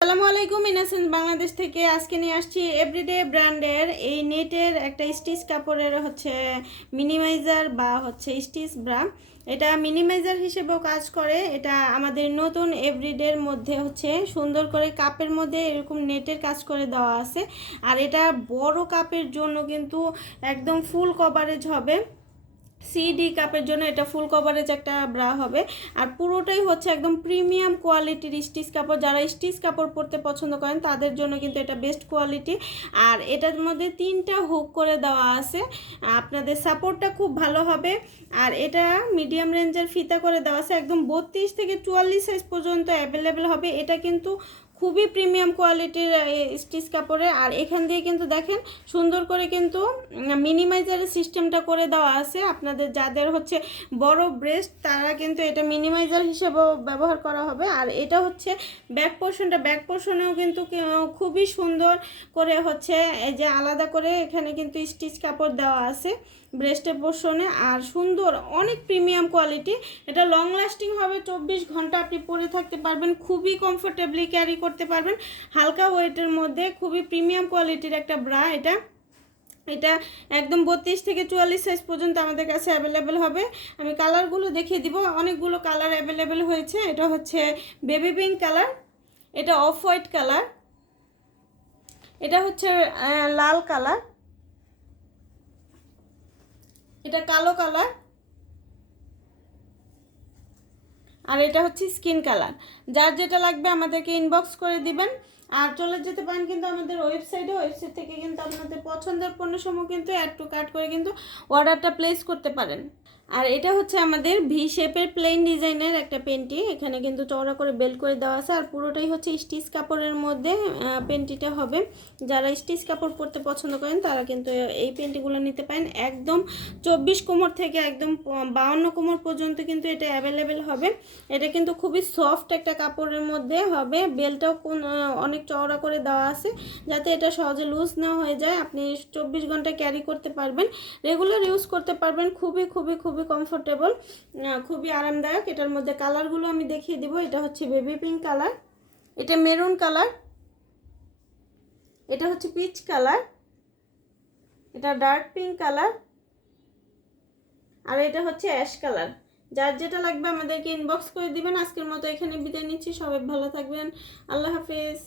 আসসালামু আলাইকুম, ইনোসেন্স বাংলাদেশ থেকে আজকে নিয়ে আসছি এভরিডে ব্র্যান্ডের এই নেটের একটা স্টিচ কাপড়ের মিনিমাইজার বা স্টিচ ব্রা। এটা মিনিমাইজার হিসেবেও কাজ করে। এটা আমাদের নতুন এভরিডের মধ্যে সুন্দর করে কাপের মধ্যে এরকম নেটের কাজ করে দেওয়া আছে। আর এটা বড় কাপের জন্য কিন্তু একদম ফুল কভারেজ হবে। সিডি কাপের জন্য এটা ফুল কভারেজ একটা ব্রা হবে। আর পুরোটাই একদম প্রিমিয়াম কোয়ালিটির স্টিচ কাপড়। যারা স্টিচ কাপড় পরতে পছন্দ করেন তাদের জন্য কিন্তু এটা বেস্ট কোয়ালিটি। আর এটার মধ্যে 3টা হুক করে দেওয়া আছে, আপনাদের সাপোর্টটা খুব ভালো হবে। আর এটা মিডিয়াম রেঞ্জের ফিতা করে দেওয়া আছে, একদম 32 থেকে 44 সাইজ পর্যন্ত অ্যাভেলেবেল হবে। এটা কিন্তু খুবই প্রিমিয়াম কোয়ালিটির স্টিচ কাপড়ে। আর এখান দিয়ে কিন্তু দেখেন সুন্দর করে কিন্তু মিনিমাইজারের সিস্টেমটা করে দেওয়া আছে। আপনাদের যাদের বড় ব্রেস্ট তারা কিন্তু এটা মিনিমাইজার হিসেবেও ব্যবহার করা হবে। আর এটা ব্যাক পোর্শনেও কিন্তু খুবই সুন্দর করে এই যে আলাদা করে এখানে কিন্তু স্টিচ কাপড় দেওয়া আছে ব্রেস্টের পোর্শনে। আর সুন্দর অনেক প্রিমিয়াম কোয়ালিটি। এটা লং লাস্টিং হবে, 24 ঘন্টা আপনি পরে থাকতে পারবেন, খুবই কমফোর্টেবলি ক্যারি করতে পারবেন। হালকা ওয়েটের মধ্যে খুবই প্রিমিয়াম কোয়ালিটির একটা ব্রা। এটা একদম 32 থেকে 44 সাইজ পর্যন্ত আমাদের কাছে অ্যাভেলেবেল হবে। আমি কালারগুলো দেখিয়ে দিব, অনেকগুলো কালার অ্যাভেলেবেল হয়েছে। এটা বেবি পিঙ্ক কালার, এটা অফ হোয়াইট কালার, এটা লাল কালার, এটা কালো কালার, আর এটা স্কিন কালার। যার যেটা লাগবে আমাদেরকে ইনবক্স করে দিবেন। আর চলে যেতে পারেন কিন্তু আমাদের ওয়েবসাইট থেকে কিন্তু আপনাদের পছন্দের পণ্যসমূহ কিন্তু অ্যাড টু কার্ট করে কিন্তু অর্ডারটা প্লেস করতে পারেন। আর এটা আমাদের ভি শেপের প্লেন ডিজাইনের একটা পেন্টি, এখানে কিন্তু চওড়া করে বেল্ট করে দেওয়া আছে। আর পুরোটাই স্টিচ কাপড়ের মধ্যে পেন্টিটা হবে। যারা স্টিচ কাপড় পরতে পছন্দ করেন তারা কিন্তু এই পেন্টিগুলো নিতে পারেন। একদম 24 কোমর থেকে একদম 52 কোমর পর্যন্ত কিন্তু এটা অ্যাভেলেবেল হবে। এটা কিন্তু খুবই সফট একটা কাপড়ের মধ্যে হবে। বেল্টটাও অনেক চওড়া করে দেওয়া আছে যাতে এটা সহজে লুজ না হয়ে যায়। আপনি 24 ঘন্টা ক্যারি করতে পারবেন, রেগুলার ইউজ করতে পারবেন। খুবই খুবই খুবই কমফোর্টেবল, খুবই আরামদায়ক। এটার মধ্যে কালারগুলো আমি দেখিয়ে দিব। এটা বেবি পিঙ্ক কালার, এটা মেরুন কালার, এটা পিচ কালার, এটা ডার্ক পিঙ্ক কালার, আর এটা অ্যাশ কালার। যার যেটা লাগবে আমাদেরকে ইনবক্স করে দিবেন। আজকের মতো এখানে বিদায় নিচ্ছি, সবাই ভালো থাকবেন, আল্লাহ হাফেজ।